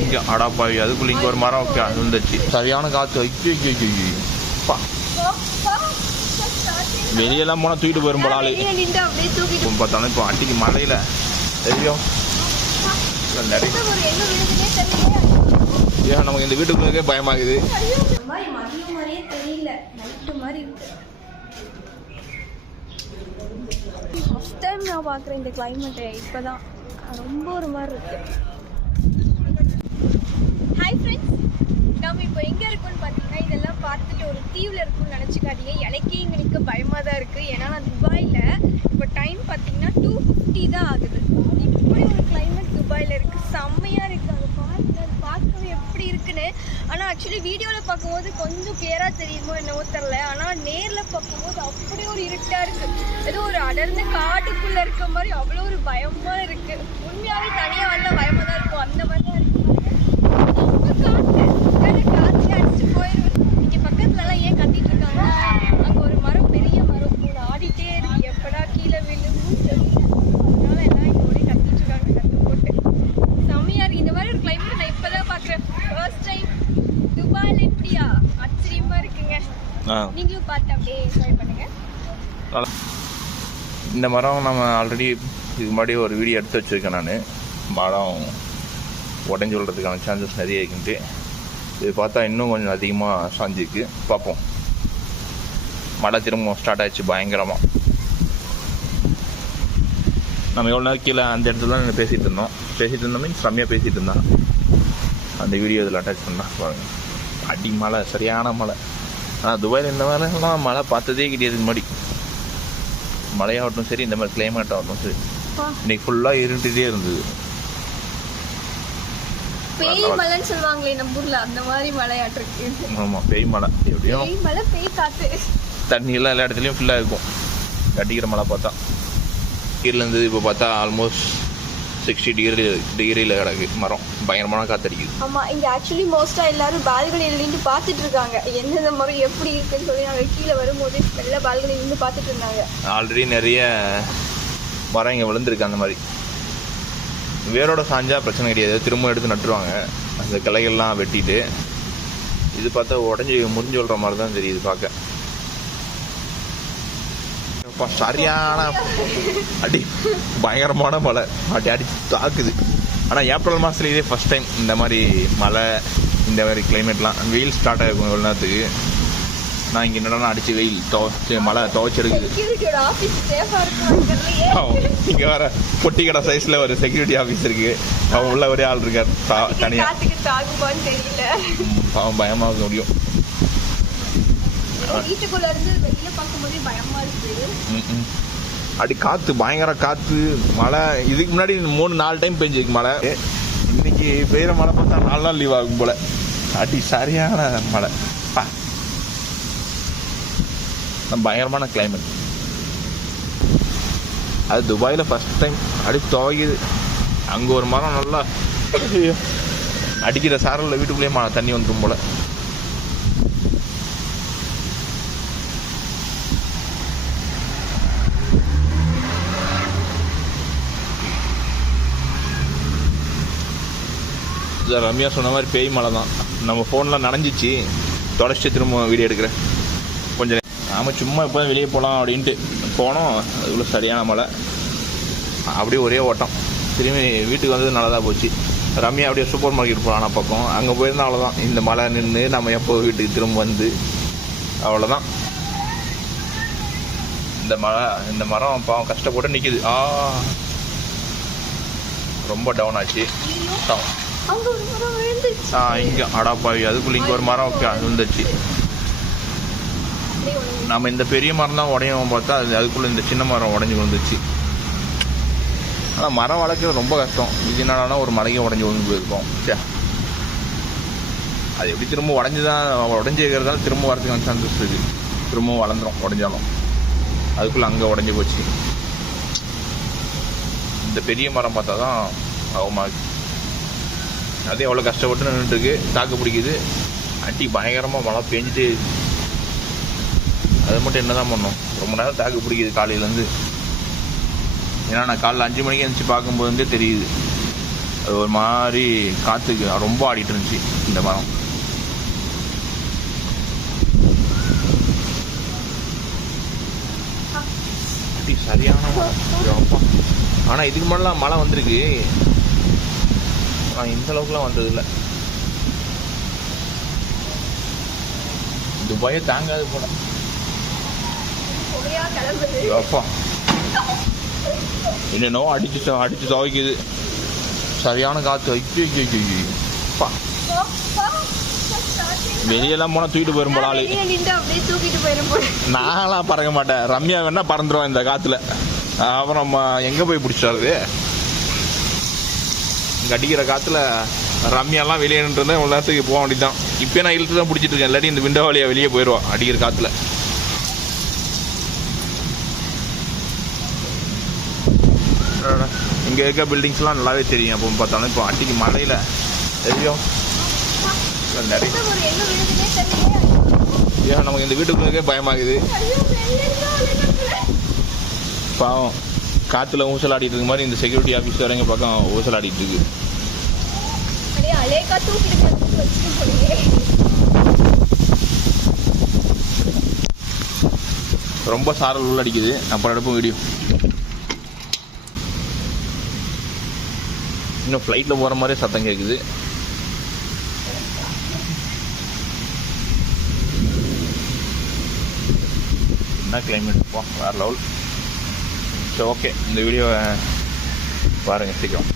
இங்கே அடாப்பாவி அதுக்குள்ள இங்கே ஒரு மரம் ஓகே அது வந்துச்சு. சரியான காற்று. ஐயோ வெளியெல்லாம் போனால் தூக்கிட்டு போயிரும் போல ஆளு. பார்த்தாலும் இப்போ அட்டிக்கு மலையில் தெரியும் ஏன் நமக்கு இந்த வீட்டுக்குள்ளே பயமாகுது. ஃபர்ஸ்ட் டைம் நான் பார்க்குறேன் இந்த கிளைமேட்டை. இப்போ தான் ரொம்ப ஒரு மாதிரி இருக்கு. ஹாய் ஃப்ரெண்ட்ஸ், நம்ம இப்போ எங்கே இருக்கோன்னு பார்த்தீங்கன்னா இதெல்லாம் பார்த்துட்டு ஒரு தீவில் இருக்குன்னு நினச்சிக்காதீங்க. எனக்கே இங்கே நிற்க பயமாக தான் இருக்குது. ஏன்னா நான் துபாயில் இப்போ டைம் பார்த்தீங்கன்னா 2:50 தான் ஆகுது. இப்படி ஒரு கிளைமேட் துபாயில் இருக்குது. செம்மையாக இருக்குது. அது பார்க்கவே எப்படி இருக்குன்னு. ஆனால் ஆக்சுவலி வீடியோவில் பார்க்கும்போது கொஞ்சம் கிளியராக தெரியுமோ என்னவோ தெரில. ஆனால் நேரில் பார்க்கும்போது அப்படி ஒரு இருட்டாக இருக்குது. ஏதோ ஒரு அடர்ந்த காட்டுக்குள்ளே இருக்க மாதிரி அவ்வளோ ஒரு பயமாக இருக்குது. உண்மையாகவே தனியாக வந்தால் பயமாக தான் இருக்கும். அந்த மாதிரி தான் இருக்குது. காற்று அடிச்சுட்டு போயிடுவேன். இங்கே பக்கத்துலலாம் ஏன் கத்திட்டு இருக்காங்க, அங்கே ஒரு மரம், பெரிய மரம் ஒன்று ஆடிட்டே இருக்கு. எப்படா கீழே விழுவும் தெரியல. அதனால எல்லாம் இங்கே ஒரே கத்திட்டு இருக்காங்க கற்று போட்டு. செம்மையா இருக்கு. இந்த மாதிரி ஒரு கிளைமேட் நான் இப்போ தான் பார்க்குறேன். ஃபர்ஸ்ட் டைம் துபாயில். இப்படியா ஆச்சரியமா இருக்குங்க. நீங்களும் பார்த்து அப்படியே என்ஜாய் பண்ணுங்க. இந்த மரம் நம்ம ஆல்ரெடி இதுக்கு முன்னாடி ஒரு வீடியோ எடுத்து வச்சுருக்கேன். நான் மரம் உடஞ்சி விடுறதுக்கான சான்சஸ் நிறைய இருக்குன்ட்டு. இது பார்த்தா இன்னும் கொஞ்சம் அதிகமாக சாஞ்சிருக்கு. பார்ப்போம். மழை திரும்ப ஸ்டார்ட் ஆகிடுச்சு பயங்கரமாக. நம்ம எவ்வளோ நேரம் கீழே அந்த இடத்துல தான் பேசிகிட்டு இருந்தோம் மீன்ஸ் செம்மையாக பேசிகிட்டு இருந்தான். அந்த வீடியோ இதில் அட்டாச் பண்ணால் பாருங்கள். அடி மழை, சரியான மழை. ஆனால் துபாயில் இந்த மாதிரிலாம் மழை பார்த்ததே கிடையாது முன்னாடி. மழையாகட்டும் சரி, இந்த மாதிரி கிளைமேட் ஆகட்டும் சரி, இன்னைக்கு ஃபுல்லாக இருந்துகிட்டே இருந்தது. பேய் மழைன்னு சொல்லுவாங்களே நம்ம ஊர்ல, அந்த மாதிரி மழையாட்டிருக்கு. ஆமாம், பேய் மழை. எப்படியும் பேய் மழை, பேய் காற்று. தண்ணியெல்லாம் எல்லா இடத்துலையும் ஃபுல்லாக இருக்கும். அடிக்கிற மழை பார்த்தா கீழேருந்து இப்போ பார்த்தா ஆல்மோஸ்ட் 60 டிகிரியில் கிடக்கு மரம். பயங்கரமான காற்றடிக்குது. ஆமாம், இங்கே ஆக்சுவலி மோஸ்ட்டாக எல்லாரும் பால்கனியில் நின்று பார்த்துட்டு இருக்காங்க எந்தெந்த மரம் எப்படி இருக்குன்னு சொல்லி. நாங்கள் கீழே வரும்போது எல்லா பால்கனியில் நின்று பார்த்துட்டு இருந்தாங்க. ஆல்ரெடி நிறைய மரம் இங்கே விழுந்திருக்கு. அந்த மாதிரி வேரோட சாஞ்சா பிரச்சனை கிடையாது, திரும்ப எடுத்து நட்டுருவாங்க. அந்த கிளைகள்லாம் வெட்டிட்டு. இது பார்த்தா உடஞ்சி முறிஞ்சு விடுற மாதிரி தான் தெரியுது பார்க்க. சரியான அடி, பயங்கரமான மழை அடி தாக்குது. ஆனால் ஏப்ரல் மாதத்துல இதே ஃபர்ஸ்ட் டைம் இந்த மாதிரி மழை, இந்த மாதிரி கிளைமேட்லாம். வெயில் ஸ்டார்ட் ஆகிருக்கும் எவ்வளோ நேரத்துக்கு. நான் இங்கே என்னடா அடிச்சு வெயில் மழை துவைச்சிருக்குது. இங்கே வேற பொட்டி கடை சைஸில் ஒரு செக்யூரிட்டி ஆஃபீஸ் இருக்கு. அவன் உள்ள ஒரே ஆள் இருக்கார் தனியாக. அவன் பயமாக முடியும். அடி காற்று, பயங்கர காற்று, மழை. இதுக்கு முன்னாடி 3-4 டைம் பெஞ்சிருக்கு மழை. இன்னைக்கு பெய்கிற மழை பார்த்தா 4 நாள் லீவ் ஆகும் போல. அடி சரியான மழை. பயங்கரமான கிளைமேட். அது துபாயில் ஃபர்ஸ்ட் டைம் அடி துவைக்குது. அங்கே ஒரு மரம் நல்லா அடிக்கிற சாரலில் வீட்டுக்குள்ளேயே மழை தண்ணி வந்துடும் போல. ரம்யா சொன்ன மாதிரி பேய் மழை தான். நம்ம ஃபோன்லாம் நனைஞ்சிச்சு, தொடச்சிட்டு திரும்ப வீடியோ எடுக்கிறேன் கொஞ்சம். நாம் சும்மா இப்போ தான் வெளியே போகலாம் அப்படின்ட்டு போனோம். அதுக்குள்ளே சரியான மழை. அப்படியே ஒரே ஓட்டம். திரும்பி வீட்டுக்கு வந்தது நல்லதாக போச்சு. ரம்யா அப்படியே சூப்பர் மார்க்கெட் போகலான பக்கம். அங்கே போயிருந்தா அவ்வளோதான். இந்த மழை நின்று நம்ம எப்போ வீட்டுக்கு திரும்ப வந்து அவ்வளோதான். இந்த மரம் பாவம் கஷ்டப்பட்டு நிற்கிது. ரொம்ப டவுன் ஆச்சு. இங்கே அடாப்பாவி அதுக்குள்ள இங்கே ஒரு மரம் ஓகே அது வந்துச்சு. நம்ம இந்த பெரிய மரம் தான் உடையும் பார்த்தா அதுக்குள்ளே இந்த சின்ன மரம் உடஞ்சி வந்துச்சு. ஆனால் மரம் வளர்க்குறது ரொம்ப கஷ்டம். இது என்னன்னா ஒரு மலைக்கு உடஞ்சி வந்து போயிருக்கோம். அது எப்படி திரும்ப உடஞ்சி இருக்கிறதால திரும்ப வரதுக்கான சான்சஸ் இருக்குது. திரும்பவும் வளர்ந்துடும் உடஞ்சாலும். அதுக்குள்ளே அங்கே உடஞ்சி போச்சு. இந்த பெரிய மரம் பார்த்தா தான் அவமாக்கு. அது எவ்வளோ கஷ்டப்பட்டு நின்றுட்டுருக்கு. தாக்கு பிடிக்குது. அடி பயங்கரமாக மழை பெஞ்சிட்டு. அதை மட்டும் என்ன தான் பண்ணோம். ரொம்ப நேரம் தாக்கு பிடிக்குது காலையிலேருந்து. ஏன்னா நான் காலைல 5 மணிக்கு எழுந்துச்சு பார்க்கும்போது தெரியுது அது ஒரு மாதிரி காற்றுக்கு ரொம்ப ஆடிட்டு இருந்துச்சு இந்த மரம். சரியான மழை. ஆனால் இதுக்கு முன்னாடிலாம் மழை வந்திருக்கு, ஆனால் இந்த அளவுக்குலாம் வந்ததில்லை. துபாயே தாங்காது போல. அப்பா என்னென்னோ அடிச்சு துவைக்குது. சரியான காற்று. ஐயோ வெளியெல்லாம் போனால் தூக்கிட்டு போயிரும் போல ஆளு. நான்லாம் பறக்க மாட்டேன். ரம்யா வேணா பறந்துருவான் இந்த காற்றுல. அப்புறம் நம்ம எங்கே போய் பிடிச்சாருது? இங்கே அடிக்கிற காற்றுல ரம்யாலாம் வெளியே நின்றுருந்தேன். ஒரு நேரத்துக்கு போக வேண்டியதான். இப்போ நான் இழுத்து தான் பிடிச்சிட்டு இருக்கேன். இல்லாட்டி இந்த விண்டோ வழியாக வெளியே போயிடுவான் அடிக்கிற காற்றுல. இங்கே இருக்க பில்டிங்ஸ்லாம் நல்லாவே தெரியும். அப்போ பார்த்தாலும் இப்போ அடிக்கு மழையில் தெரியும் நிறைய. ஏன் நமக்கு இந்த வீட்டுக்குள்ளே பயமாகுது. பாவம் காற்றுல ஊசல் ஆடிட்டு இருக்க மாதிரி இந்த செக்யூரிட்டி ஆஃபீஸ் வரங்க பக்கம் ஊசல் ஆடிட்டு இருக்கு. ரொம்ப சாரல் உள்ள அடிக்குது. அப்புறம் எடுப்போம் வீடியோ. இன்னும் ஃப்ளைட்டில் போகிற மாதிரி சத்தம் கேட்குது. என்ன கிளைமேட் வேறு லெவல். ஸோ ஓகே, இந்த வீடியோவை பாருங்கள் சீக்கிரம்.